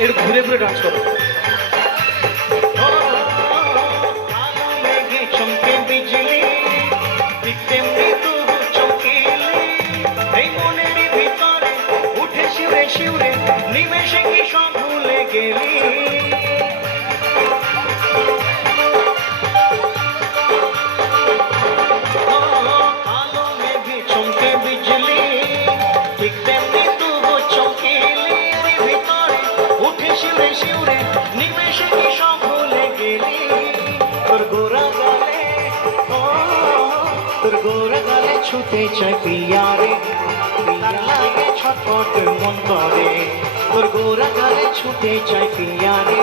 একটু ঘুরে ঘুরে ডান্স করো। চমকে বিজলি ঠিক তেমনি তবু চমকিলি এই মনের ভিতরে উঠে শিউরে শিউরে নিমেষে কি সব ভুলে গেলি কালো মেঘে চমকে বিজলি ঠিক তেমনি তবু চমকিলি ওই ভিতরে উঠে শিউরে শিউরে নিমেষে কি সব ভুলে গেলি তোর গোরা গালে তোর গোরা গালে ছুতে চাই পিয়ারে তার লাগে ছটফট মন করে তোর গোরা গালে ছুতে চাই পিয়ারে